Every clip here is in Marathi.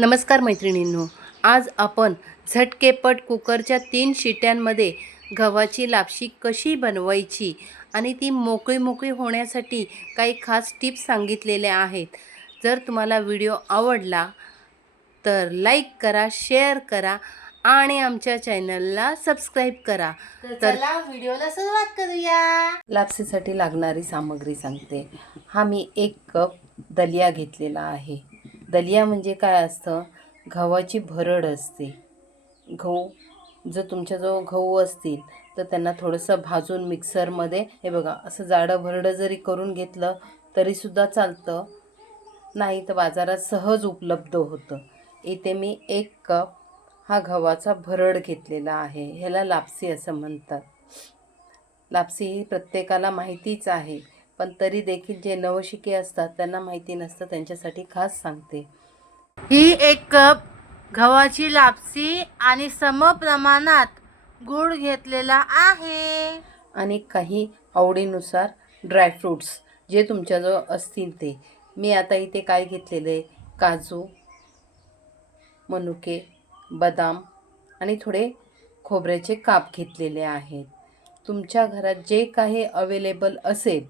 नमस्कार मैत्रिणींनो, आज आपण झटकेपट कुकरच्या 3 शिट्यांमध्ये गव्हाची लापशी कशी बनवायची आणि ती मोकळी होण्यासाठी काही खास टिप्स सांगितलेल्या आहेत. जर तुम्हाला व्हिडिओ आवडला तर लाईक करा, शेअर करा आणि आमच्या चॅनलला सबस्क्राईब करा. तर चला व्हिडिओला सुरुवात करूया. लापशीसाठी लागणारी सामग्री सांगते. हा मी 1 कप दलिया घेतलेला आहे. दलिया म्हणजे काय असतं? गव्हाची भरड असते. गहू जर तुमच्याजवळ गहू असतील तर त्यांना थोडंसं भाजून मिक्सरमध्ये हे बघा असं जाडं भरडं जरी करून घेतलं तरीसुद्धा चालतं, नाही तर बाजारात सहज उपलब्ध होतं. इथे मी 1 कप हा गव्हाचा भरड घेतलेला आहे. ह्याला लापसी असं म्हणतात. लापसी ही प्रत्येकाला माहितीच आहे, पण तरी देखील जे नवशिके असतात त्यांना माहिती नसतं, त्यांच्यासाठी खास सांगते. ही 1 कप गव्हाची लापसी आणि समप्रमाणात गूळ घेतलेला आहे आणि काही आवडीनुसार ड्रायफ्रूट्स जे तुमच्याजवळ असतील ते. मी आता इथे काय घेतलेले, काजू, मनुके, बदाम आणि थोडे खोबऱ्याचे काप घेतलेले आहेत. तुमच्या घरात जे काही अवेलेबल असेल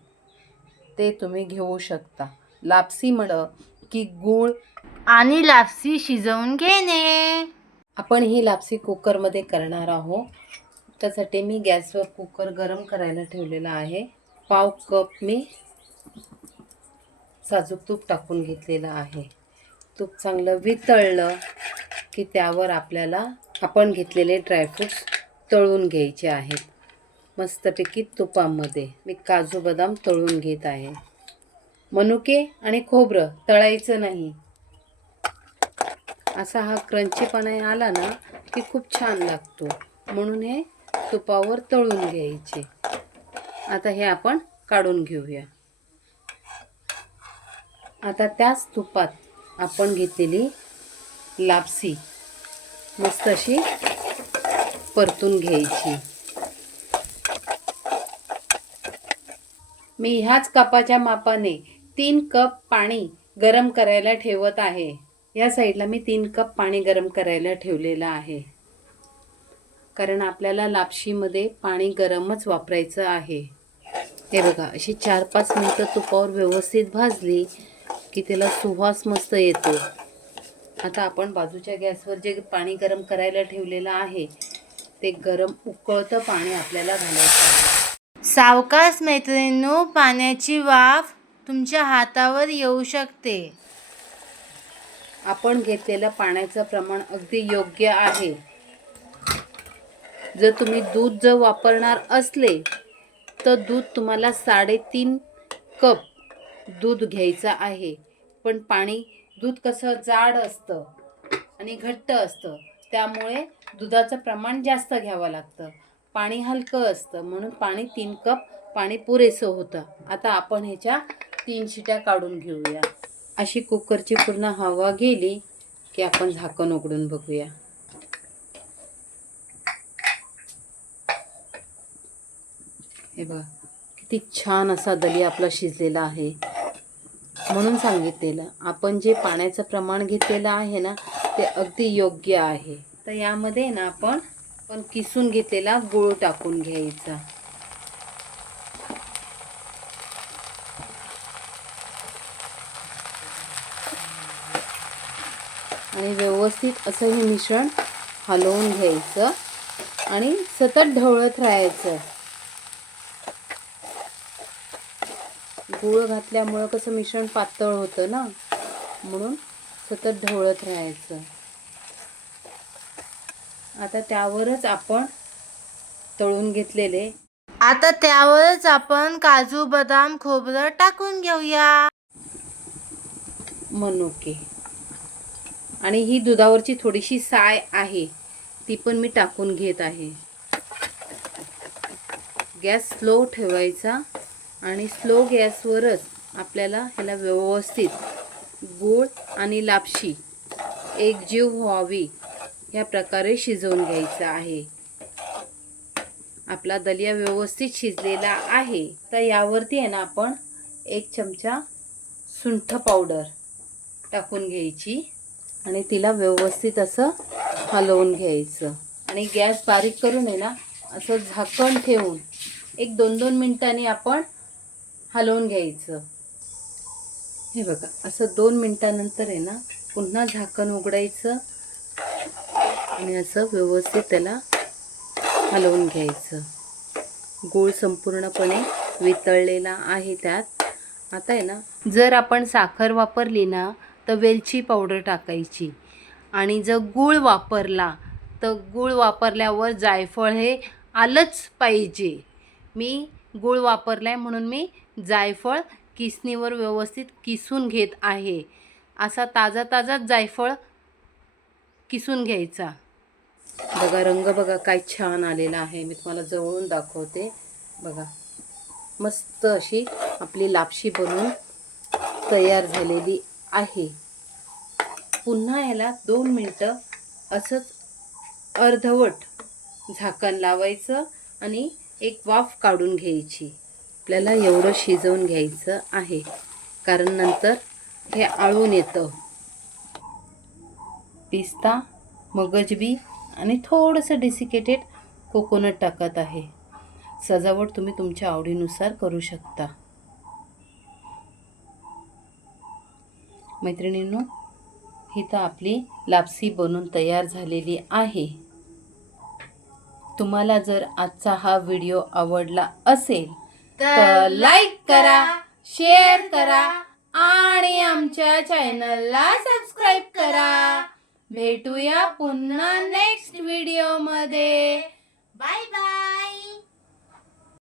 ते तुम्ही घेऊ शकता. लापसी म्हटलं की गूळ आणि लापसी शिजवून घेणे. आपण ही लापसी कुकरमध्ये करणार आहोत. त्यासाठी मी गॅसवर कुकर गरम करायला ठेवलेला आहे. पाव कप मी साजूक तूप टाकून घेतलेलं आहे. तूप चांगलं वितळलं की त्यावर आपल्याला आपण घेतलेले ड्रायफ्रूट्स तळून घ्यायचे आहेत. मस्तपैकी तुपामध्ये मी काजू बदाम तळून घेत आहे. मनुके आणि खोबरं तळायचं नाही. असा हा क्रंचीपणा आला ना की खूप छान लागतो, म्हणून हे तुपावर तळून घ्यायचे. आता हे आपण काढून घेऊया. आता त्याच तुपात आपण घेतलेली लापसी मस्त अशी परतून घ्यायची. मी ह्याच कपाच्या मापाने 3 कप पाणी गरम करायला ठेवत आहे. या साईडला मी 3 कप पाणी गरम करायला ठेवलेलं आहे, कारण आपल्याला लापशीमध्ये पाणी गरमच वापरायचं आहे. हे बघा, अशी 4-5 मिनटं तुपावर व्यवस्थित भाजली की त्याला सुवास मस्त येतो. आता आपण बाजूच्या गॅसवर जे पाणी गरम करायला ठेवलेलं आहे ते गरम उकळतं पाणी आपल्याला घालायचं आहे. सावकाश मैत्रिणींनो, पाण्याची वाफ तुमच्या हातावर येऊ शकते. आपण घेतलेलं पाण्याचं प्रमाण अगदी योग्य आहे. जर तुम्ही दूध वापरणार असले तर दूध तुम्हाला 3.5 कप दूध घ्यायचं आहे. पण दूध कसं जाड असतं आणि घट्ट असतं, त्यामुळे दुधाचं प्रमाण जास्त घ्यावं लागतं. पाणी हलकं असतं, म्हणून 3 कप पाणी पुरेसं होतं. आता आपण ह्याच्या 3 शिट्या काढून घेऊया. अशी कुकरची पूर्ण हवा गेली की आपण झाकण उघडून बघूया. हे बघा, किती छान असा दलिया आपला शिजलेला आहे. म्हणून सांगितलेलं, आपण जे पाण्याचं प्रमाण घेतलेलं आहे ना ते अगदी योग्य आहे. तर यामध्ये ना आपण किसून घेतलेला गूळ टाकून घ्यायचा. आणि व्यवस्थित असं हे मिश्रण हलवून घ्यायचं आणि सतत ढवळत राहायचं. गूळ घातल्यामुळं कसं मिश्रण पातळ होतं ना, म्हणून सतत ढवळत राहायचं. आता त्यावरच आपण काजू बदाम खोबरं टाकून घेऊया. मनुके आणि ही दुधावरची थोडीशी साय आहे ती पण मी टाकून घेत आहे. गॅस स्लो ठेवायचा आणि स्लो गॅसवरच आपल्याला ह्याला व्यवस्थित गूळ आणि लापशी एकजीव व्हावी या प्रकारे शिजवून घ्यायचं आहे. आपला दलिया व्यवस्थित शिजलेला आहे. तर यावरती आहे ना आपण 1 चमचा सुंठ पावडर टाकून घ्यायची. आणि तिला व्यवस्थित असं हलवून घ्यायचं आणि गॅस बारीक करून आहे ना असं झाकण ठेवून 1-2 मिनिटांनी आपण हलवून घ्यायचं. हे बघा असं 2 मिनिटानंतर आहे ना पुन्हा झाकण उघडायचं आणि असं व्यवस्थित त्याला हलवून घ्यायचं. गूळ संपूर्णपणे वितळलेला आहे त्यात. आता आहे ना जर आपण साखर वापरली ना तर वेलची पावडर टाकायची आणि जर गूळ वापरला तर गूळ वापरल्यावर जायफळ हे आलंच पाहिजे. मी गूळ वापरलाय म्हणून मी जायफळ किसणीवर व्यवस्थित किसून घेत आहे. असा ताजाच जायफळ किसून घ्यायचा. बघा रंग बघा काय छान आलेला आहे. मी तुम्हाला जवळून दाखवते. बघा मस्त अशी आपली लापशी बनून तयार झालेली आहे. पुन्हा याला 2 मिनटं असंच अर्धवट झाकण लावायचं आणि एक वाफ काढून घ्यायची. आपल्याला एवढं शिजवून घ्यायचं आहे कारण नंतर हे आळून येतं. पिस्ता, मगजबी आणि थोडंसं डेसिकेटेड कोकोनट टाकत आहे. सजावट तुम्ही तुमच्या आवडीनुसार करू शकता. मैत्रिणींनो, ही तर आपली लापसी बनून तयार झालेली आहे. तुम्हाला जर आजचा हा व्हिडिओ आवडला असेल तर लाईक करा, शेअर करा आणि आमच्या चॅनलला सबस्क्राईब करा. भेटूया पुन्हा नेक्स्ट व्हिडिओमध्ये. Bye bye.